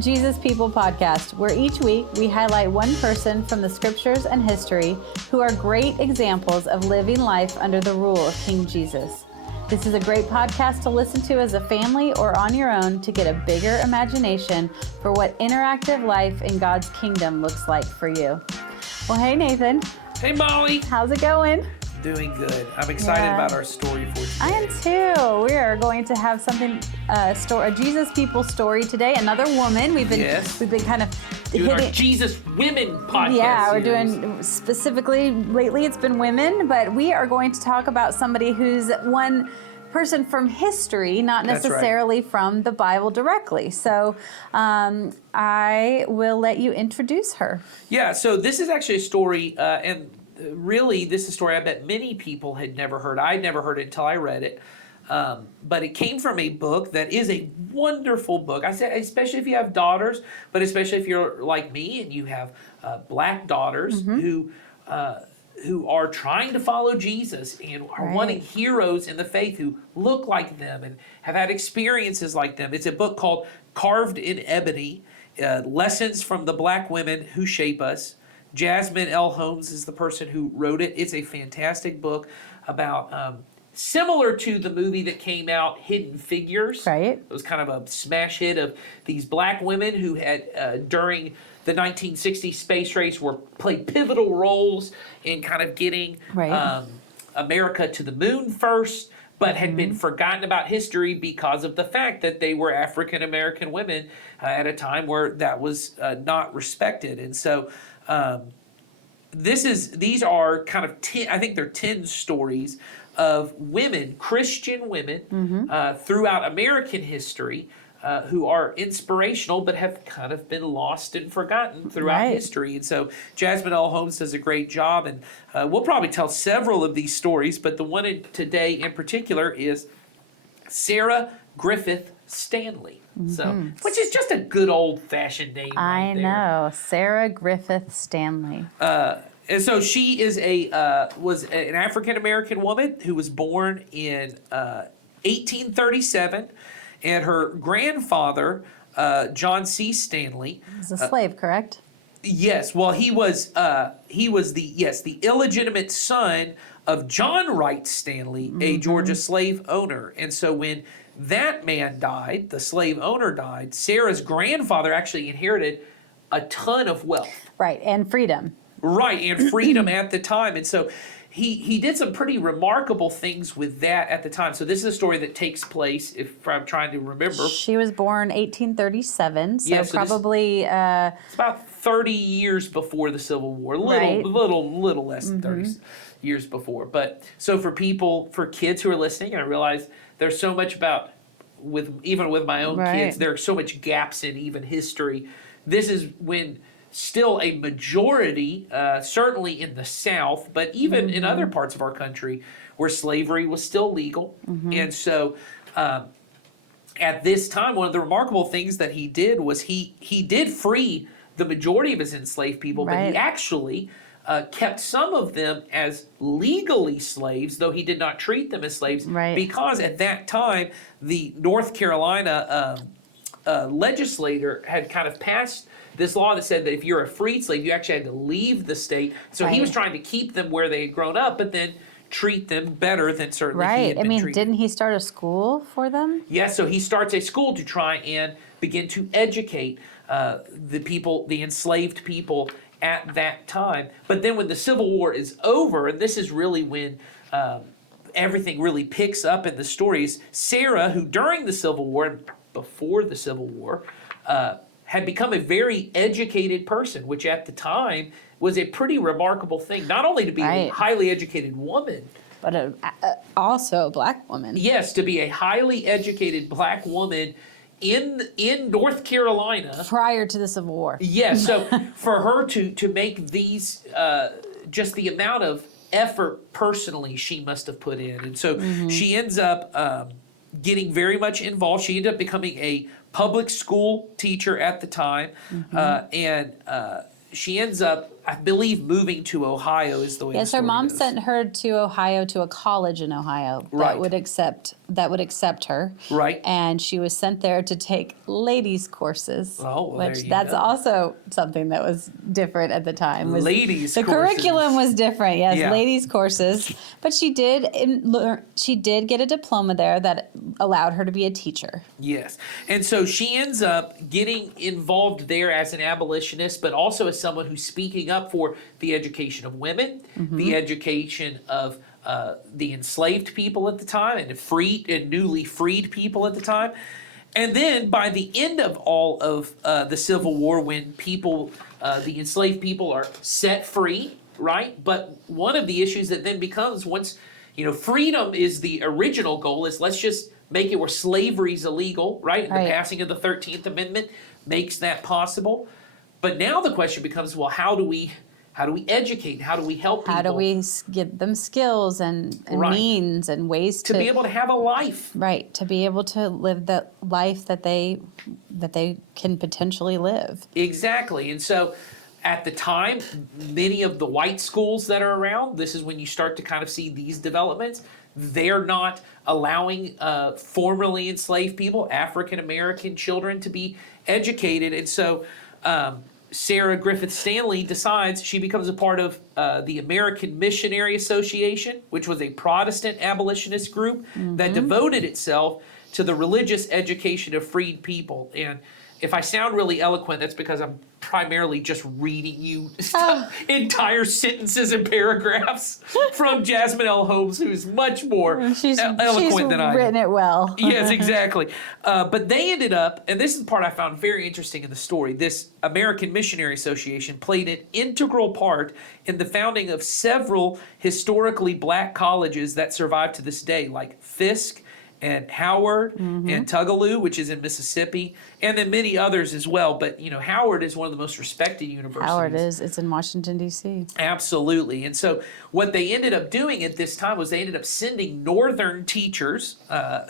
Jesus People podcast, where each week we highlight one person from the scriptures and history who are great examples of living life under the rule of King Jesus. This is a great podcast to listen to as a family or on your own to get a bigger imagination for what interactive life in God's kingdom looks like for you. Well, hey, Nathan. Hey, Molly. How's it going? Doing good. I'm excited about our story for today. I am too. We are going to have something, a Jesus People story today. Another woman. We've been kind of doing our Jesus Women podcast. Yeah, we're series. doing specifically lately. It's been women, but we are going to talk about somebody who's one person from history, not necessarily from the Bible directly. So I will let you introduce her. Yeah. So this is actually a story, and really, this is a story I bet many people had never heard. I'd never heard it until I read it. But it came from a book that is a wonderful book. I said, especially if you have daughters, but especially if you're like me and you have black daughters who are trying to follow Jesus and are wanting heroes in the faith who look like them and have had experiences like them. It's a book called Carved in Ebony, Lessons from the Black Women Who Shape Us. Jasmine L. Holmes is the person who wrote it. It's a fantastic book about, similar to the movie that came out, Hidden Figures. Right. It was kind of a smash hit of these black women who had, during the 1960 space race, played pivotal roles in kind of getting America to the moon first, but had been forgotten about history because of the fact that they were African American women at a time where that was not respected. And so these are kind of 10, I think they're 10 stories of women, Christian women, throughout American history who are inspirational but have kind of been lost and forgotten throughout history. And so Jasmine L. Holmes does a great job, and we'll probably tell several of these stories, but the one today in particular is Sara Griffith Stanely. So, which is just a good old-fashioned name. I know, Sara Griffith Stanley. And so she is was an African American woman who was born in 1837, and her grandfather, John C. Stanley, He's a slave, correct? Yes. Well, he was the illegitimate son of John Wright Stanley, a Georgia slave owner. And so when that man died, the slave owner died, Sarah's grandfather actually inherited a ton of wealth. Right, and freedom. Right, and freedom at the time. And so he did some pretty remarkable things with that at the time. So this is a story that takes place, if I'm trying to remember. She was born 1837, so probably... it's about 30 years before the Civil War, little less than 30 years before. But so for kids who are listening, and I realize there's so much even with my own kids, there are so much gaps in even history. This is when still a majority, certainly in the South, but even in other parts of our country, where slavery was still legal. And so at this time, one of the remarkable things that he did was he did free the majority of his enslaved people, but he actually kept some of them as legally slaves, though he did not treat them as slaves, because at that time, the North Carolina legislator had kind of passed this law that said that if you're a freed slave, you actually had to leave the state. So he was trying to keep them where they had grown up, but then treat them better than certainly he had been treated. Didn't he start a school for them? Yes, so he starts a school to try and begin to educate the enslaved people at that time. But then when the Civil War is over, and this is really when everything really picks up in the stories, Sarah, who during the Civil War and before the Civil War, had become a very educated person, which at the time was a pretty remarkable thing, not only to be a highly educated woman, but also a black woman. Yes, to be a highly educated black woman in North Carolina. Prior to the Civil War. Yes, so for her to make these, just the amount of effort personally she must have put in. And so she ends up getting very much involved. She ended up becoming a public school teacher at the time, and she ends up, I believe, moving to Ohio is the way. Yes, her mom sent her to Ohio, to a college in Ohio that would accept that would accept her. Right. And she was sent there to take ladies' courses. Oh, well, which that's also something that was different at the time. Was ladies' the courses. Curriculum was different. Yes, Yeah. ladies' courses. But she did get a diploma there that allowed her to be a teacher. Yes. And so she ends up getting involved there as an abolitionist, but also as someone who's speaking up for the education of women, the education of the enslaved people at the time, and freed and newly freed people at the time. And then by the end of all of the Civil War, when people, the enslaved people, are set free, right? But one of the issues that then becomes, once, freedom is the original goal, is let's just make it where slavery is illegal, right? And the passing of the 13th Amendment makes that possible. But now the question becomes, well, how do we educate? How do we help people? How do we give them skills and means and ways to be able to have a life? Right, to be able to live the life that they can potentially live. Exactly. And so at the time, many of the white schools that are around, this is when you start to kind of see these developments. They're not allowing formerly enslaved people, African American children, to be educated. And so Sarah Griffith Stanely decides she becomes a part of the American Missionary Association, which was a Protestant abolitionist group that devoted itself to the religious education of freed people. And if I sound really eloquent, that's because I'm primarily just reading you entire sentences and paragraphs from Jasmine L. Holmes, who's much more eloquent than I am. She's written it well. Yes, exactly. But they ended up, and this is the part I found very interesting in the story, this American Missionary Association played an integral part in the founding of several historically black colleges that survive to this day, like Fisk and Howard and Tougaloo, which is in Mississippi, and then many others as well. But, Howard is one of the most respected universities. Howard is. It's in Washington, D.C. Absolutely. And so what they ended up doing at this time was they ended up sending northern teachers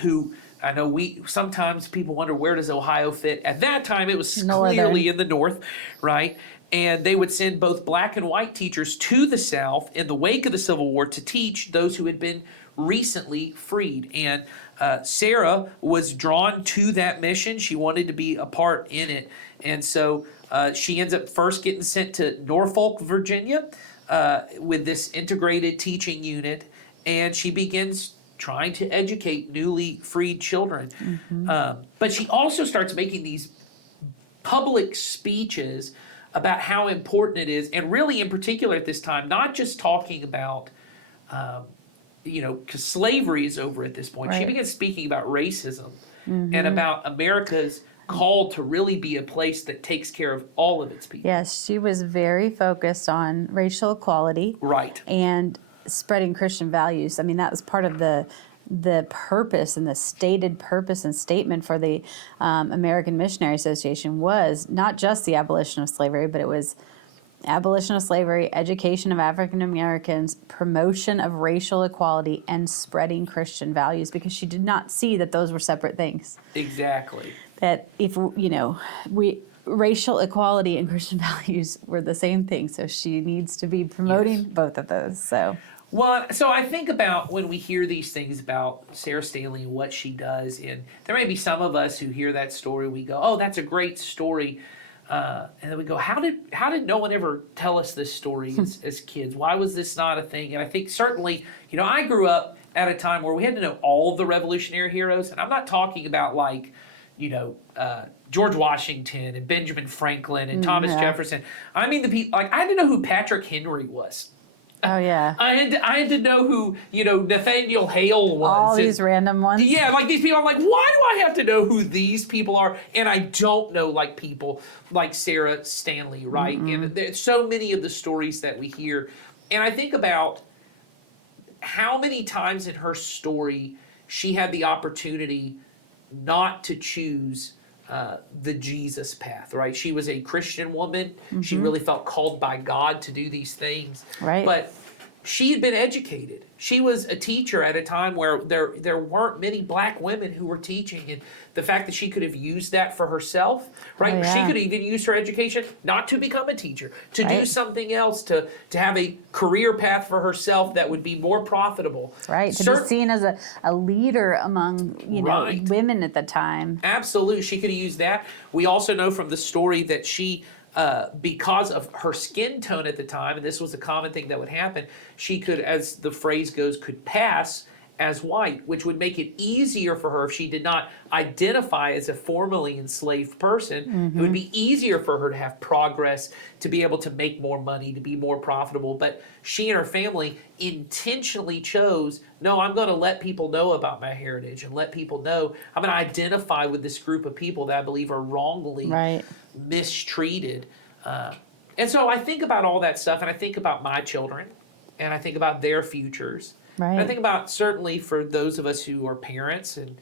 who, I know sometimes people wonder, where does Ohio fit? At that time, it was clearly in the north, right? And they would send both black and white teachers to the South in the wake of the Civil War to teach those who had been recently freed. And Sarah was drawn to that mission. She wanted to be a part in it. And so she ends up first getting sent to Norfolk, Virginia, with this integrated teaching unit. And she begins trying to educate newly freed children. But she also starts making these public speeches about how important it is, and really in particular at this time, not just talking about because slavery is over at this point. Right. She begins speaking about racism and about America's call to really be a place that takes care of all of its people. Yes, she was very focused on racial equality. Right. And spreading Christian values. I mean, that was part of the purpose and the stated purpose and statement for the American Missionary Association was not just the abolition of slavery, but it was abolition of slavery, education of African Americans, promotion of racial equality, and spreading Christian values, because she did not see that those were separate things. Exactly. That if, racial equality and Christian values were the same thing, so she needs to be promoting both of those. So I think about when we hear these things about Sarah Stanely and what she does, and there may be some of us who hear that story, we go, oh, that's a great story. And then we go, how did no one ever tell us this story as kids? Why was this not a thing? And I think certainly, I grew up at a time where we had to know all of the Revolutionary heroes. And I'm not talking about George Washington and Benjamin Franklin and Thomas Jefferson. I mean the people, I had to know who Patrick Henry was. Oh, yeah. I had to know who, Nathaniel Hale was. All these random ones? Yeah, these people. I'm like, why do I have to know who these people are? And I don't know, people like Sarah Stanley, right? And there's so many of the stories that we hear. And I think about how many times in her story she had the opportunity not to choose the Jesus path, right? She was a Christian woman. She really felt called by God to do these things. Right. But she had been educated. She was a teacher at a time where there weren't many black women who were teaching, and the fact that she could have used that for herself, right? Oh, yeah. She could even use her education not to become a teacher, to do something else, to have a career path for herself that would be more profitable. Right, to be seen as a leader among women at the time. Absolutely, she could have used that. We also know from the story that she, because of her skin tone at the time, and this was a common thing that would happen, she could, as the phrase goes, could pass as white, which would make it easier for her if she did not identify as a formerly enslaved person. It would be easier for her to have progress, to be able to make more money, to be more profitable. But she and her family intentionally chose, no, I'm going to let people know about my heritage and let people know, I'm going to identify with this group of people that I believe are wrongly mistreated. And so I think about all that stuff, and I think about my children, and I think about their futures. Right. And I think about, certainly for those of us who are parents, and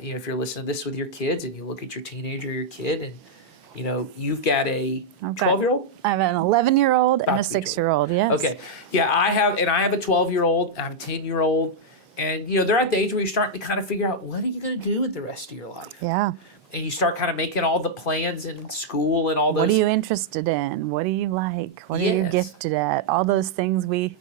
if you're listening to this with your kids, and you look at your teenager, your kid, and you've got a 12-year-old? I have an 11-year-old and a 6-year-old, yes. Okay. Yeah, I have a 12-year-old, I have a 10-year-old, and they're at the age where you're starting to kind of figure out, what are you going to do with the rest of your life? Yeah. And you start kind of making all the plans in school and all those. What are you interested in? What do you like? What are you gifted at? All those things we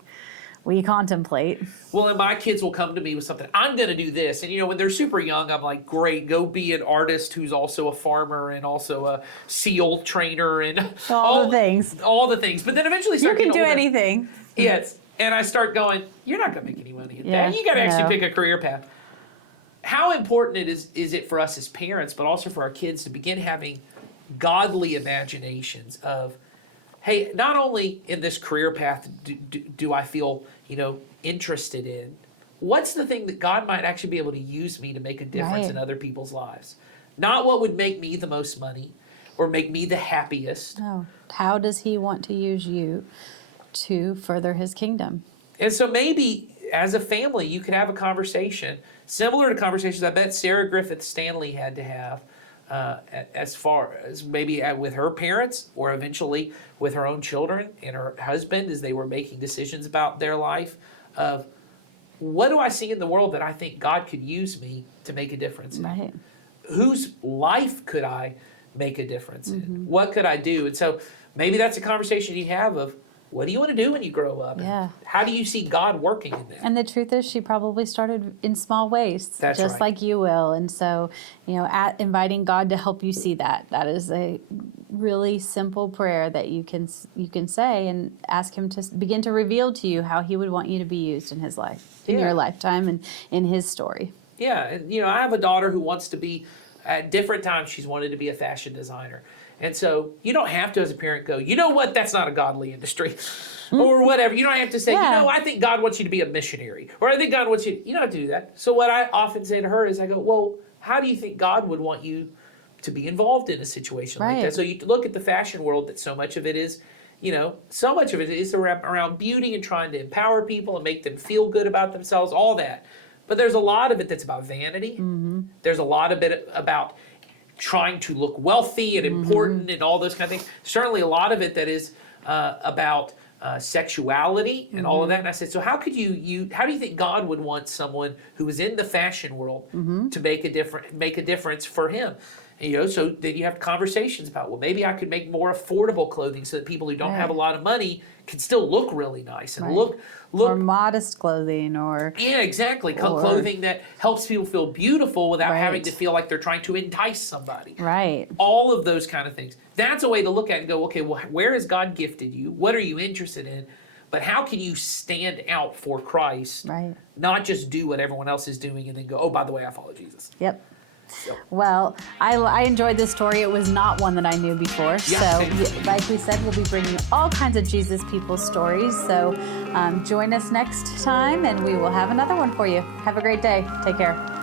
contemplate. Well, and my kids will come to me with something, I'm going to do this. And, when they're super young, I'm like, great, go be an artist who's also a farmer and also a SEAL trainer and all the things. All the things. But then eventually you can do anything. Yes. And I start going, you're not going to make any money at that. You got to actually pick a career path. How important is it for us as parents, but also for our kids, to begin having godly imaginations of, hey, not only in this career path do I feel, interested in, what's the thing that God might actually be able to use me to make a difference in other people's lives? Not what would make me the most money or make me the happiest. No. How does he want to use you to further his kingdom? And so maybe as a family, you could have a conversation similar to conversations I bet Sarah Griffith Stanely had to have, as far as maybe with her parents or eventually with her own children and her husband as they were making decisions about their life, of what do I see in the world that I think God could use me to make a difference in? Right. Whose life could I make a difference in? What could I do? And so maybe that's a conversation you have of, what do you want to do when you grow up? Yeah. How do you see God working in that? And the truth is, she probably started in small ways, just like you will. And so, inviting God to help you see that. That is a really simple prayer that you can say and ask him to begin to reveal to you how he would want you to be used in his life, in your lifetime, and in his story. Yeah, and I have a daughter who wants to be, at different times she's wanted to be a fashion designer. And so you don't have to, as a parent, go, you know what, that's not a godly industry, or whatever. You don't have to say, I think God wants you to be a missionary, or I think God wants you don't have to do that. So what I often say to her is, I go, well, how do you think God would want you to be involved in a situation like that? So you look at the fashion world, that so much of it is, so much of it is around beauty and trying to empower people and make them feel good about themselves, all that. But there's a lot of it that's about vanity. There's a lot of it about trying to look wealthy and important and all those kind of things. Certainly a lot of it that is about sexuality and all of that. And I said, so how do you think God would want someone who is in the fashion world to make a difference for him? And, so then you have conversations about, well, maybe I could make more affordable clothing so that people who don't have a lot of money can still look really nice and look or modest clothing, or exactly, clothing that helps people feel beautiful without having to feel like they're trying to entice somebody. Right. All of those kind of things. That's a way to look at it and go, okay, well, where has God gifted you? What are you interested in? But how can you stand out for Christ? Right. Not just do what everyone else is doing and then go, oh, by the way, I follow Jesus. Yep. Well, I enjoyed this story. It was not one that I knew before. So, like we said, we'll be bringing all kinds of Jesus people stories. So join us next time, and we will have another one for you. Have a great day. Take care.